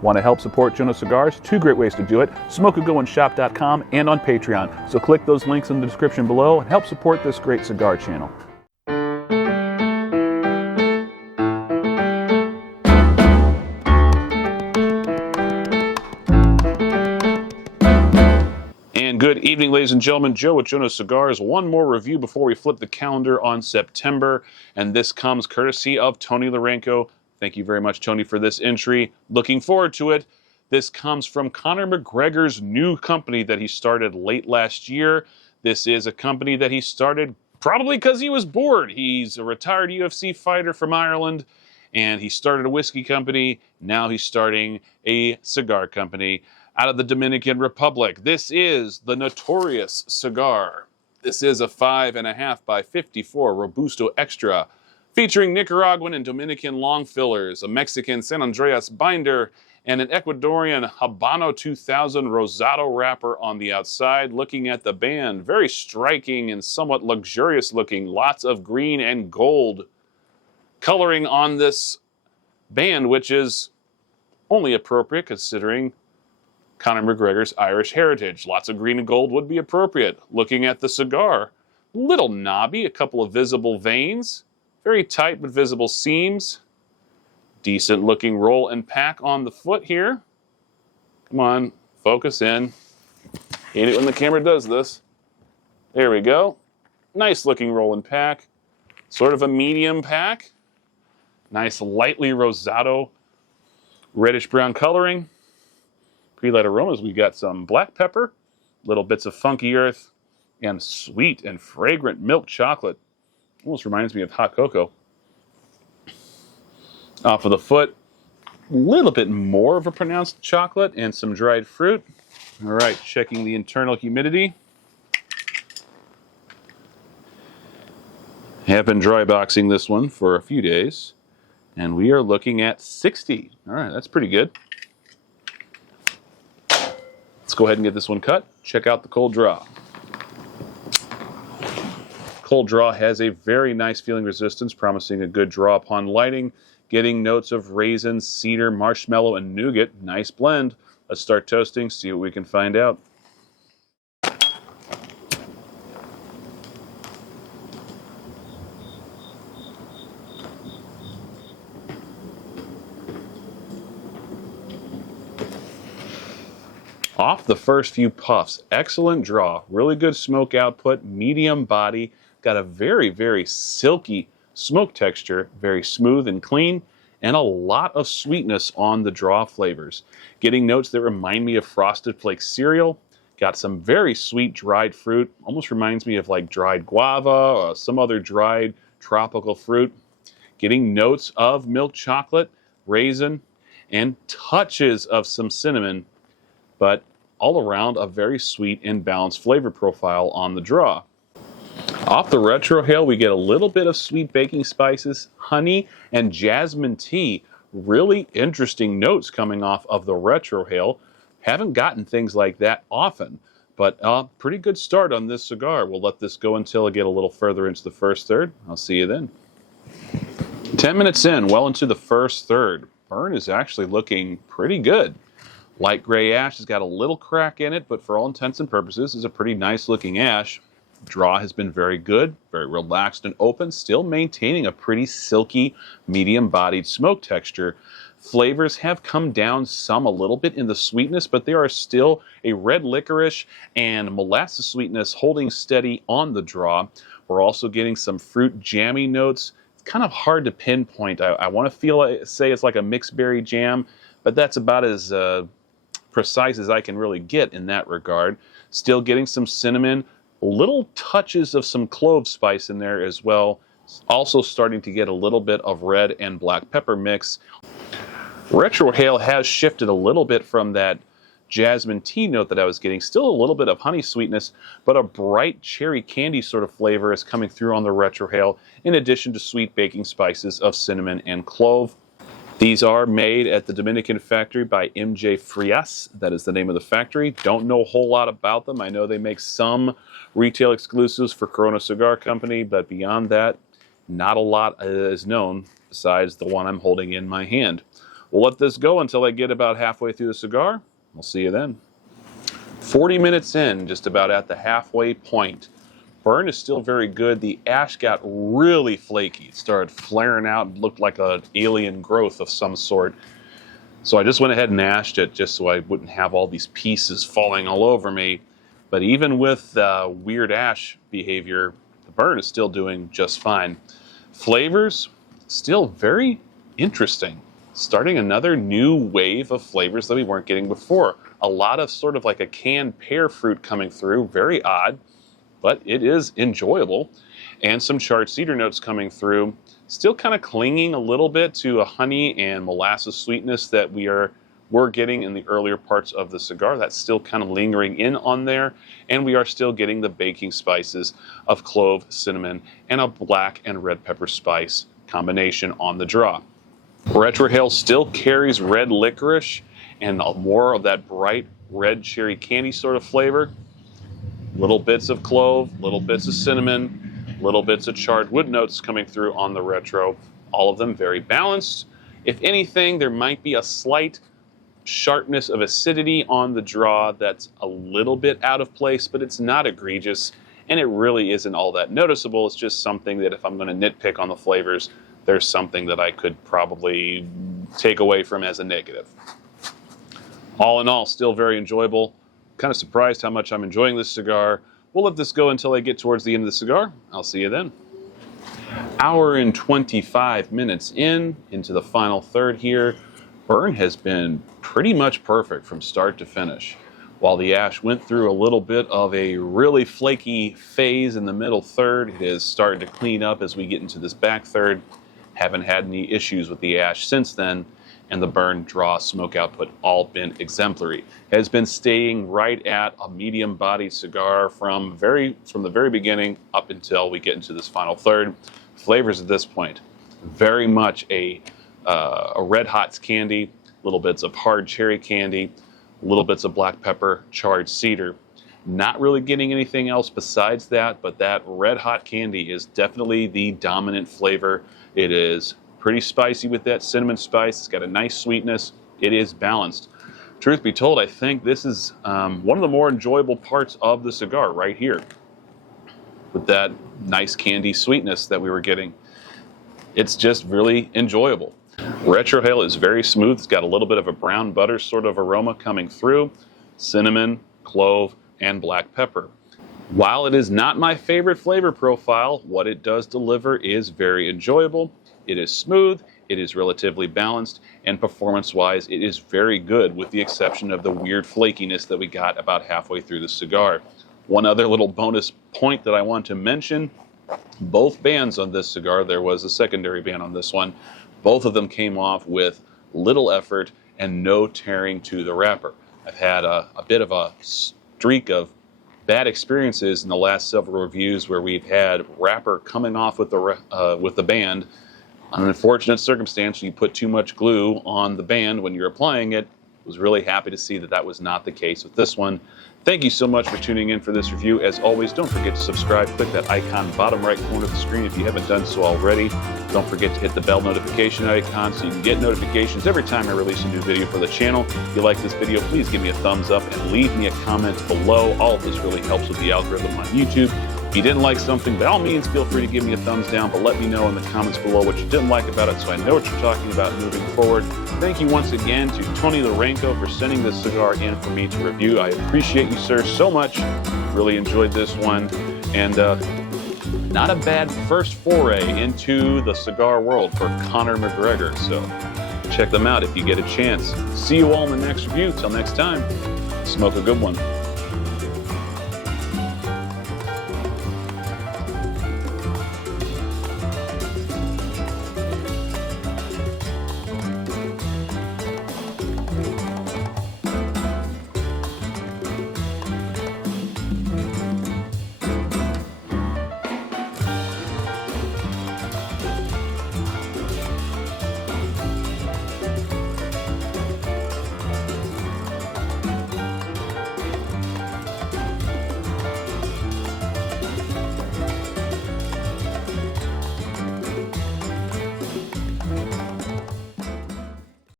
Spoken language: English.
Want to help support Jonose Cigars? Two great ways to do it: smokeagoandshop.com and on Patreon. So click those links in the description below and help support this great cigar channel. And good evening, ladies and gentlemen. Joe with Jonose Cigars. One more review before we flip the calendar on September, and this comes courtesy of Tony Larenko. Thank you very much, Tony, for this entry. Looking forward to it. This comes from Conor McGregor's new company that he started late last year. This is a company that he started probably because he was bored. He's a retired UFC fighter from Ireland, and he started a whiskey company. Now he's starting a cigar company out of the Dominican Republic. This is the Notorious cigar. This is a 5.5 by 54 Robusto Extra, featuring Nicaraguan and Dominican long fillers, a Mexican San Andreas binder, and an Ecuadorian Habano 2000 Rosado wrapper on the outside. Looking at the band, very striking and somewhat luxurious looking. Lots of green and gold coloring on this band, which is only appropriate considering Conor McGregor's Irish heritage. Lots of green and gold would be appropriate. Looking at the cigar, little knobby, a couple of visible veins, very tight but visible seams. Decent looking roll and pack on the foot here. Come on, focus in. Hate it when the camera does this. There we go. Nice looking roll and pack. Sort of a medium pack. Nice lightly rosado, reddish brown coloring. Pre-light aromas, we got some black pepper, little bits of funky earth, and sweet and fragrant milk chocolate. Almost reminds me of hot cocoa. Off of the foot, a little bit more of a pronounced chocolate and some dried fruit. All right, checking the internal humidity. Have been dry boxing this one for a few days, and we are looking at 60. All right, that's pretty good. Let's go ahead and get this one cut. Check out the cold draw. Cold draw has a very nice feeling resistance, promising a good draw upon lighting. Getting notes of raisins, cedar, marshmallow, and nougat. Nice blend. Let's start toasting, see what we can find out. Off the first few puffs, excellent draw, really good smoke output, medium body, got a very, very silky smoke texture, very smooth and clean, and a lot of sweetness on the draw flavors. Getting notes that remind me of Frosted Flakes cereal, got some very sweet dried fruit, almost reminds me of like dried guava or some other dried tropical fruit. Getting notes of milk chocolate, raisin, and touches of some cinnamon, but all around a very sweet and balanced flavor profile on the draw. Off the retrohale, we get a little bit of sweet baking spices, honey, and jasmine tea. Really interesting notes coming off of the retrohale. Haven't gotten things like that often, but pretty good start on this cigar. We'll let this go until I get a little further into the first third. I'll see you then. 10 minutes in, well into the first third. Burn is actually looking pretty good. Light gray ash has got a little crack in it, but for all intents and purposes is a pretty nice looking ash. Draw has been very good, very relaxed and open, still maintaining a pretty silky, medium-bodied smoke texture. Flavors have come down some a little bit in the sweetness, but there are still a red licorice and molasses sweetness holding steady on the draw. We're also getting some fruit jammy notes. It's kind of hard to pinpoint. I want to say it's like a mixed berry jam, but that's about as precise as I can really get in that regard. Still getting some cinnamon, little touches of some clove spice in there as well. Also starting to get a little bit of red and black pepper mix. Retrohale has shifted a little bit from that jasmine tea note that I was getting. Still a little bit of honey sweetness, but a bright cherry candy sort of flavor is coming through on the retrohale, in addition to sweet baking spices of cinnamon and clove. These are made at the Dominican factory by MJ Frias. That is the name of the factory. Don't know a whole lot about them. I know they make some retail exclusives for Corona Cigar Company, but beyond that, not a lot is known besides the one I'm holding in my hand. We'll let this go until I get about halfway through the cigar. We'll see you then. 40 minutes in, just about at the halfway point. Burn is still very good. The ash got really flaky. It started flaring out and looked like an alien growth of some sort. So I just went ahead and ashed it just so I wouldn't have all these pieces falling all over me. But even with weird ash behavior, the burn is still doing just fine. Flavors, still very interesting. Starting another new wave of flavors that we weren't getting before. A lot of sort of like a canned pear fruit coming through, very odd, but it is enjoyable. And some charred cedar notes coming through, still kind of clinging a little bit to a honey and molasses sweetness that we're getting in the earlier parts of the cigar. That's still kind of lingering in on there, and we are still getting the baking spices of clove, cinnamon, and a black and red pepper spice combination on the draw. Retrohale still carries red licorice and more of that bright red cherry candy sort of flavor. Little bits of clove, little bits of cinnamon, little bits of charred wood notes coming through on the retro. All of them very balanced. If anything, there might be a slight sharpness of acidity on the draw that's a little bit out of place, but it's not egregious, and it really isn't all that noticeable. It's just something that if I'm going to nitpick on the flavors, there's something that I could probably take away from as a negative. All in all, still very enjoyable. Kind of surprised how much I'm enjoying this cigar. We'll let this go until I get towards the end of the cigar. I'll see you then. Hour and 25 minutes into the final third here. Burn has been pretty much perfect from start to finish. While the ash went through a little bit of a really flaky phase in the middle third, it has started to clean up as we get into this back third. Haven't had any issues with the ash since then, and the burn, draw, smoke output all been exemplary. Has been staying right at a medium bodied cigar from the very beginning up until we get into this final third. Flavors at this point, very much a red hot candy, little bits of hard cherry candy, little bits of black pepper, charred cedar. Not really getting anything else besides that, but that red hot candy is definitely the dominant flavor. It is pretty spicy with that cinnamon spice. It's got a nice sweetness. It is balanced. Truth be told, I think this is one of the more enjoyable parts of the cigar right here, with that nice candy sweetness that we were getting. It's just really enjoyable. Retrohale is very smooth. It's got a little bit of a brown butter sort of aroma coming through. Cinnamon, clove, and black pepper. While it is not my favorite flavor profile, what it does deliver is very enjoyable. It is smooth, it is relatively balanced, and performance-wise, it is very good with the exception of the weird flakiness that we got about halfway through the cigar. One other little bonus point that I want to mention, both bands on this cigar, there was a secondary band on this one, both of them came off with little effort and no tearing to the wrapper. I've had a bit of a streak of bad experiences in the last several reviews where we've had wrapper coming off with the band. An unfortunate circumstance, you put too much glue on the band when you're applying it. Was really happy to see that that was not the case with this one. Thank you so much for tuning in for this review. As always, don't forget to subscribe. Click that icon bottom right corner of the screen if you haven't done so already. Don't forget to hit the bell notification icon so you can get notifications every time I release a new video for the channel. If you like this video, please give me a thumbs up and leave me a comment below. All of this really helps with the algorithm on YouTube. If you didn't like something, by all means, feel free to give me a thumbs down, but let me know in the comments below what you didn't like about it so I know what you're talking about moving forward. Thank you once again to Tony Larenko for sending this cigar in for me to review. I appreciate you, sir, so much. Really enjoyed this one. And not a bad first foray into the cigar world for Conor McGregor. So check them out if you get a chance. See you all in the next review. Till next time, smoke a good one.